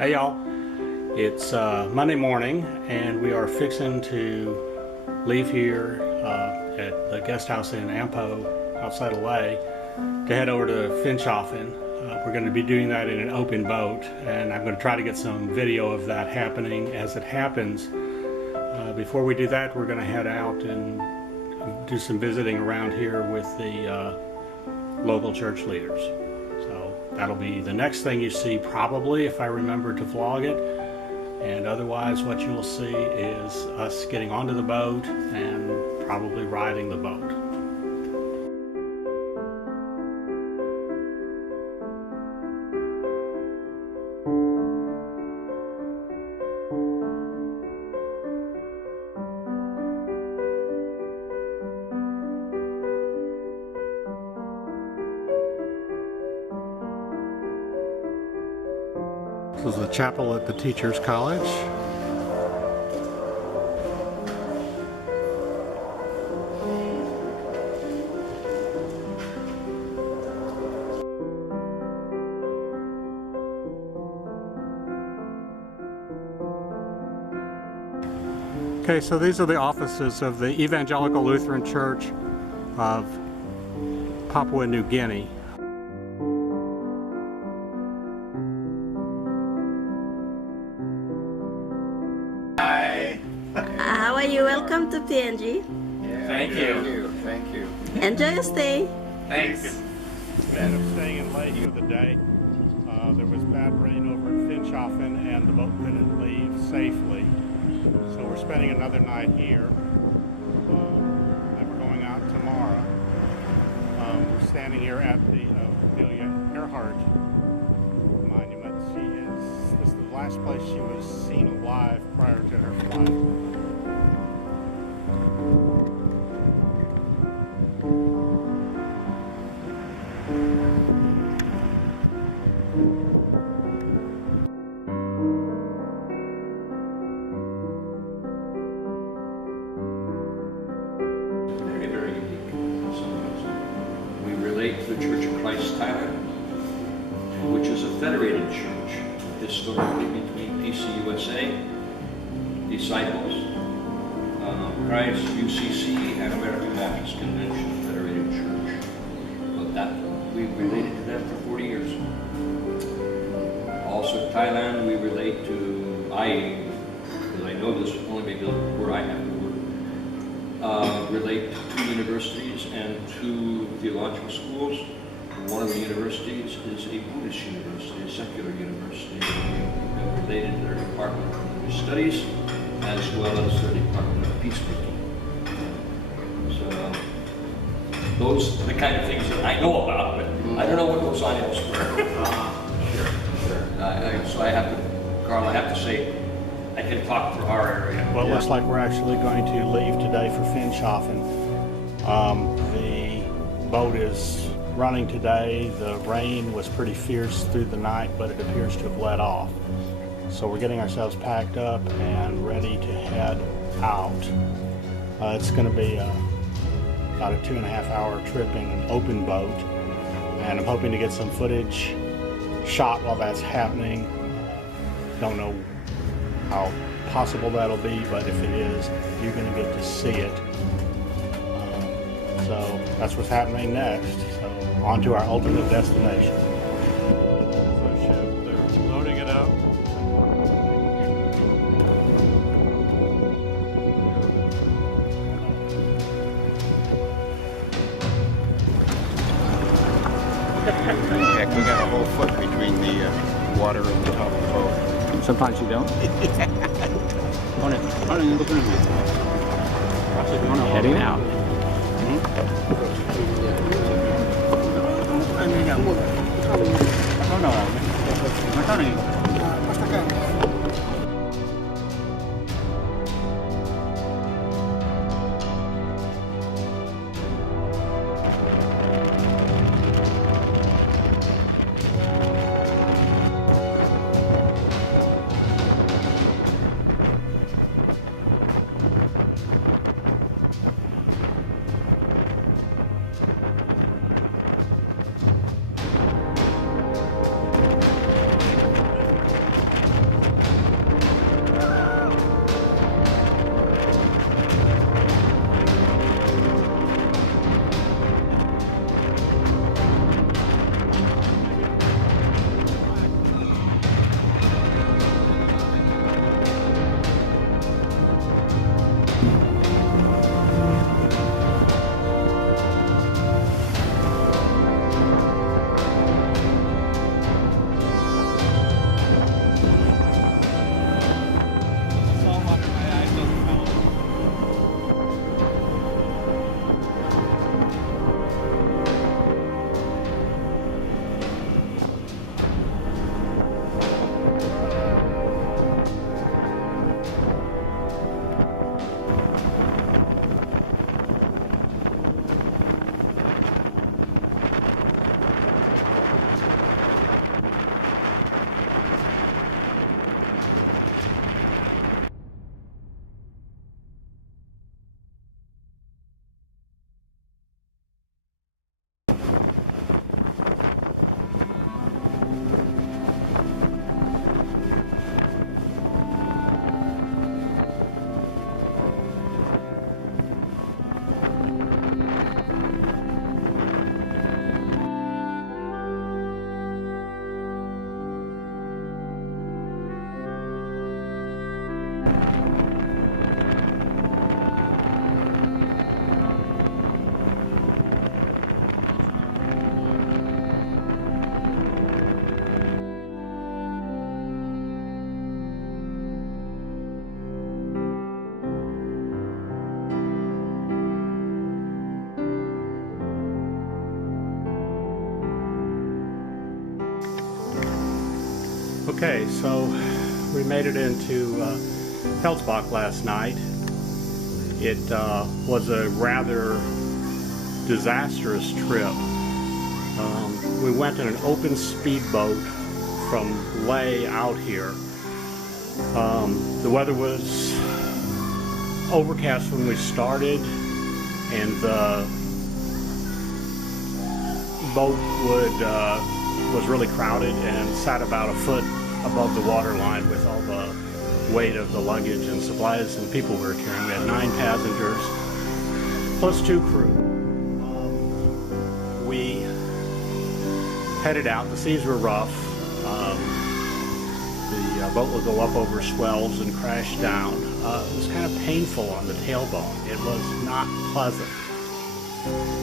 Hey y'all, it's Monday morning and we are fixing to leave here at the guest house in Ampo outside of Ley to head over to Finschhofen. We're going to be doing that in an open boat, and I'm going to try to get some video of that happening as it happens. Before we do that, we're going to head out and do some visiting around here with the local church leaders. That'll be the next thing you see, probably, if I remember to vlog it. And otherwise, what you'll see is us getting onto the boat and probably riding the boat. This is the chapel at the Teachers College. Okay, so these are the offices of the Evangelical Lutheran Church of Papua New Guinea. How are you? Welcome to PNG. Yeah, Thank you. Thank you. Enjoy your stay. Thanks. We ended up staying in Ley for the day. There was bad rain over in Finschhofen and the boat couldn't leave safely. So we're spending another night here. And we're going out tomorrow. We're standing here at the Amelia Erhart monument. This is the last place she was seen alive prior to her flight. Very unique. We relate to the Church of Christ Thailand, which is a federated church historically between PCUSA, Disciples, Christ, UCC, and American Baptist Convention Federated Church. But that we related to them for 40 years. Also Thailand, we relate to because I know this only because where I have to work, relate to 2 universities and 2 theological schools. One of the universities is a Buddhist university, a secular university. We've related to their Department of Religious Studies as well as their Department of Peacemaking. So those are the kind of things that I know about, but I don't know what goes on elsewhere. Sure. So I have to, Carl, I have to say, I can talk for our area. Well, it looks like we're actually going to leave today for Finschhofen. The boat is running today. The rain was pretty fierce through the night, but it appears to have let off. So we're getting ourselves packed up and ready to head out. It's going to be about a 2.5-hour trip in an open boat, and I'm hoping to get some footage shot while that's happening. Don't know how possible that'll be, but if it is, you're going to get to see it. So that's what's happening next. So on to our ultimate destination. So they're loading it up. Heck, we got a whole foot between the water and the top of the boat. Sometimes you don't. Heading out. Okay, so we made it into Heldsbach last night. It was a rather disastrous trip. We went in an open speedboat from Leh out here. The weather was overcast when we started, and the boat was really crowded and sat about a foot above the water line with all the weight of the luggage and supplies and people we were carrying. We had 9 passengers plus 2 crew. We headed out. The seas were rough. The boat would go up over swells and crash down. It was kind of painful on the tailbone. It was not pleasant.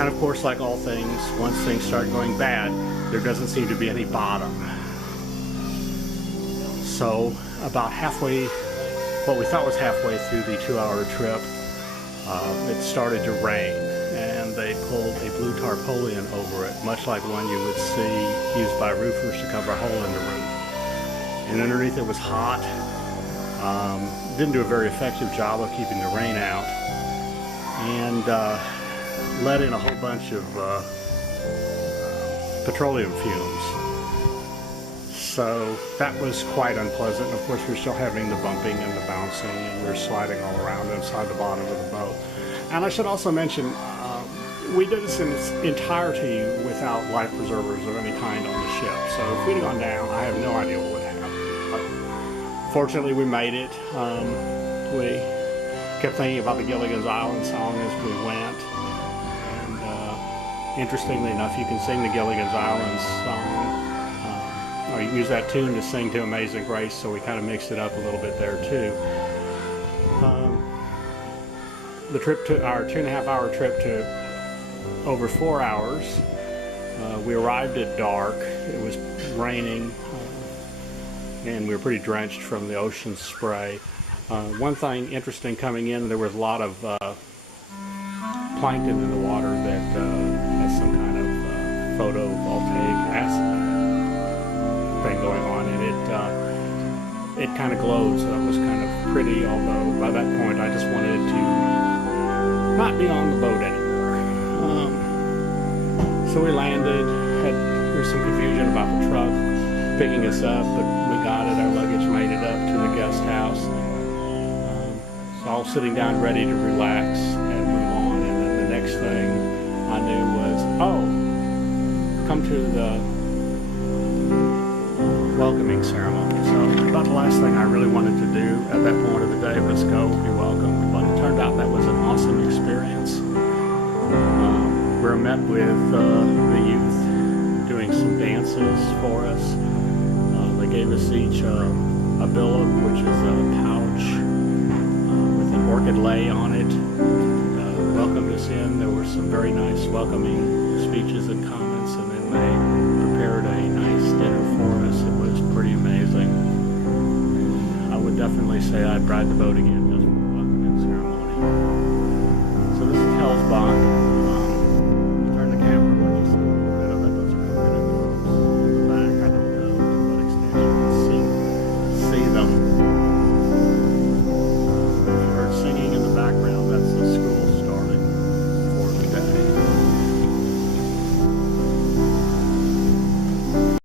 And of course, like all things, once things start going bad, there doesn't seem to be any bottom. So about halfway, what we thought was halfway through the 2-hour trip, it started to rain, and they pulled a blue tarpaulin over it, much like one you would see used by roofers to cover a hole in the roof. And underneath it was hot. Didn't do a very effective job of keeping the rain out, and let in a whole bunch of petroleum fumes. So that was quite unpleasant. And of course, we're still having the bumping and the bouncing, and we're sliding all around inside the bottom of the boat. And I should also mention, we did this in its entirety without life preservers of any kind on the ship. So if we'd gone down, I have no idea what would happen. But fortunately, we made it. We kept thinking about the Gilligan's Island song as we went. And interestingly enough, you can sing the Gilligan's Island song. Or you can use that tune to sing to Amazing Grace, so we kind of mixed it up a little bit there too. The trip to our 2.5-hour trip took over 4 hours. We arrived at dark. It was raining, and we were pretty drenched from the ocean spray. One thing interesting coming in, there was a lot of plankton in the water that has some kind of photovoltaic acid thing going on, and it kind of glowed, so that was kind of pretty, although by that point I just wanted to not be on the boat anymore. So we landed. There was some confusion about the truck picking us up, but we got it. Our luggage made it up to the guest house. So all sitting down ready to relax and move on, and then the next thing I knew was, come to the welcoming ceremony. So about the last thing I really wanted to do at that point of the day was go be welcomed, but it turned out that was an awesome experience. We were met with the youth doing some dances for us. They gave us each a Balob, which is a pouch with an orchid lei on it. Welcomed us in. There were some very nice welcoming speeches and comments, and then they prepared a nice dinner for us. It was pretty amazing. And I would definitely say I'd ride the boat again.